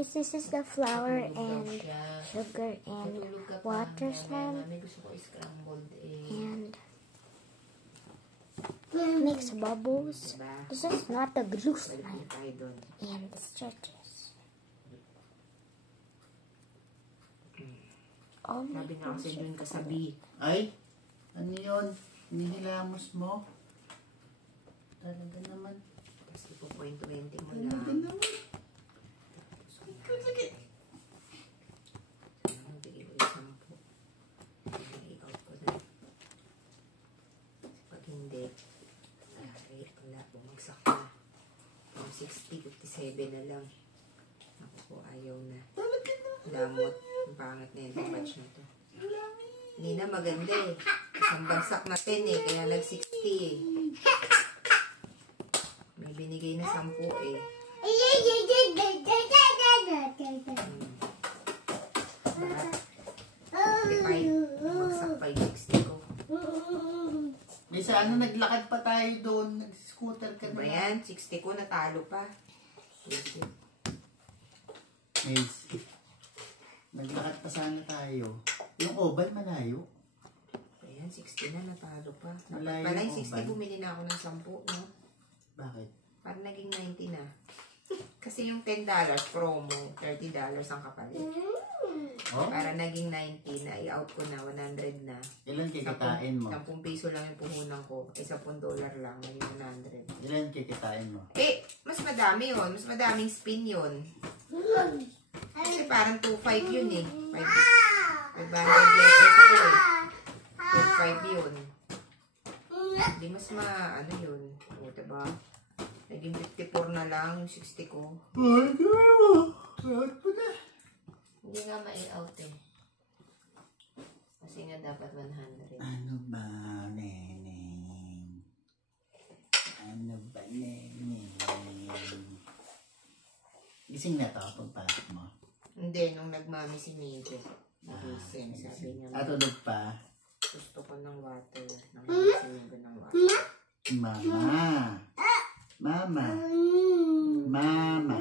guys, this is the flour and sugar and water slime. And makes bubbles. This is not the glue slime. And the stretches. Oh my Sabi nga kasi dun kasabi. Ay, ano yun? Hinihilamos mo? Talaga naman. Kasi po 0.20 mo Talaga lang. naman. Sige. Bigay ko yung 10. I-out ko na. Pag hindi, ay, wala, bumagsak na. From 60, 57 na lang. Ako po, ayaw na. Talaga naman. Damot. Ang pangit na yung batch na to. Hindi na maganda eh. Isang bagsak na 10 eh, kaya nag-60 eh. May binigay na 10 eh. Bagsak pa yung 60 ko. Di sa ano, naglakad pa tayo doon. Nag-scooter ka Diba na. yan? 60 ko, natalo pa. Guys, naglakad pa sana tayo. Yung oval malayo. Ayan, 60 na, natalo pa. Malayo Pala yung yung 60, oval. bumili na ako ng 10, no? Bakit? Parang naging 90 na. Kasi yung $10 promo, $30 ang kapalit. Oh? Para naging 90 na, i-out ko na, 100 na. Ilan kikitain mo? 10 piso lang yung puhunan ko. $10 lang, naging 100. Ilan kikitain mo? Eh, mas madami yun. Mas madaming spin yun. Kasi parang 2.5 yun eh. 500 letters ako eh. 2.5 yun. Hindi mas ano yun. O, diba? Naging 54 na lang yung 60 ko. Ay, gano'n. Out mo na. Hindi nga ma-out eh. Kasi nga dapat 100. Ano ba, neneng? Ano ba, neneng? Gising na to pagpasok mo? Hindi, nung nagmami si Nico. Nagising, sabi niya. Tulog pa? Gusto ko ng water. Nangmami si Nico ng water. Mama. Mama. Mama.